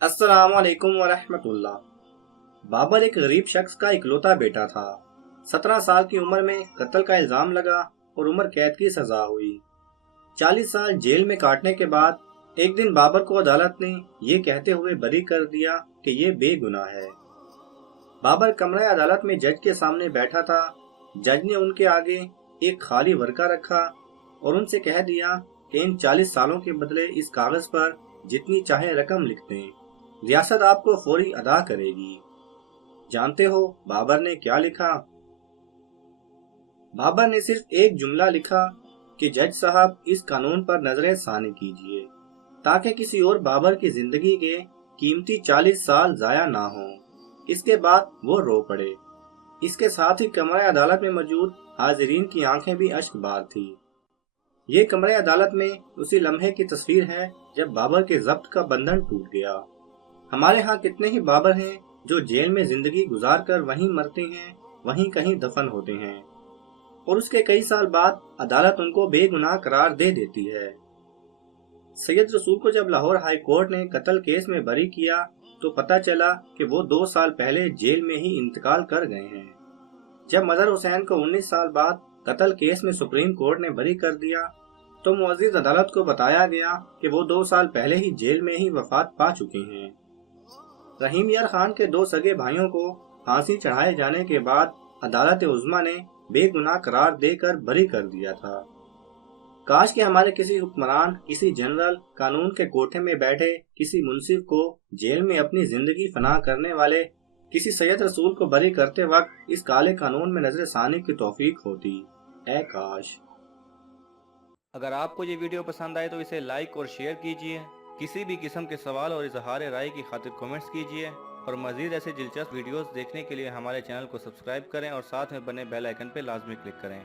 अस्सलाम वालेकुम वरहमतुल्लाह। बाबर एक गरीब शख्स का इकलौता बेटा था। 17 साल की उम्र में कत्ल का इल्जाम लगा और उम्र कैद की सजा हुई। 40 साल जेल में काटने के बाद एक दिन बाबर को अदालत ने ये कहते हुए बरी कर दिया कि ये बेगुनाह है। बाबर कमरे अदालत में जज के सामने बैठा था। जज ने उनके आगे एक खाली वर्का रखा और उनसे कह दिया कि इन 40 सालों के बदले इस कागज पर जितनी चाहे रकम लिख दें, रियासत आपको फौरी अदा करेगी। जानते हो बाबर ने क्या लिखा? बाबर ने सिर्फ एक जुमला लिखा कि जज साहब, इस कानून पर नजर सानी कीजिए ताकि किसी और बाबर की जिंदगी के कीमती 40 साल जाया ना हो। इसके बाद वो रो पड़े। इसके साथ ही कमरे अदालत में मौजूद हाजिरीन की आंखें भी अश्कबार थी। ये कमरे अदालत में उसी लम्हे की तस्वीर है जब बाबर के जब्त का बंधन टूट गया। हमारे यहाँ कितने ही बाबर हैं जो जेल में जिंदगी गुजार कर वहीं मरते हैं, वहीं कहीं दफन होते हैं और उसके कई साल बाद अदालत उनको बेगुनाह करार दे देती है। सैयद रसूल को जब लाहौर हाई कोर्ट ने कत्ल केस में बरी किया तो पता चला कि वो 2 साल पहले जेल में ही इंतकाल कर गए हैं। जब मजहर हुसैन को 19 साल बाद कत्ल केस में सुप्रीम कोर्ट ने बरी कर दिया तो मुअज्जिज अदालत को बताया गया कि वो 2 साल पहले ही जेल में ही वफात पा चुके हैं। रहीम यार खान के 2 सगे भाइयों को फांसी चढ़ाए जाने के बाद अदालत उज़्मा ने बेगुनाह करार देकर बरी कर दिया था। काश कि हमारे किसी हुक्मरान, किसी जनरल, कानून के कोठे में बैठे किसी मुंसिफ को जेल में अपनी जिंदगी फना करने वाले किसी सैयद रसूल को बरी करते वक्त इस काले कानून में नजर सानी की तौफीक होती। ऐ काश। अगर आपको ये वीडियो पसंद आए तो इसे लाइक और शेयर कीजिए। किसी भी किस्म के सवाल और इजहार राय की खातिर कमेंट्स कीजिए और मज़ीद ऐसे दिलचस्प वीडियोस देखने के लिए हमारे चैनल को सब्सक्राइब करें और साथ में बने बेल आइकन पर लाजमी क्लिक करें।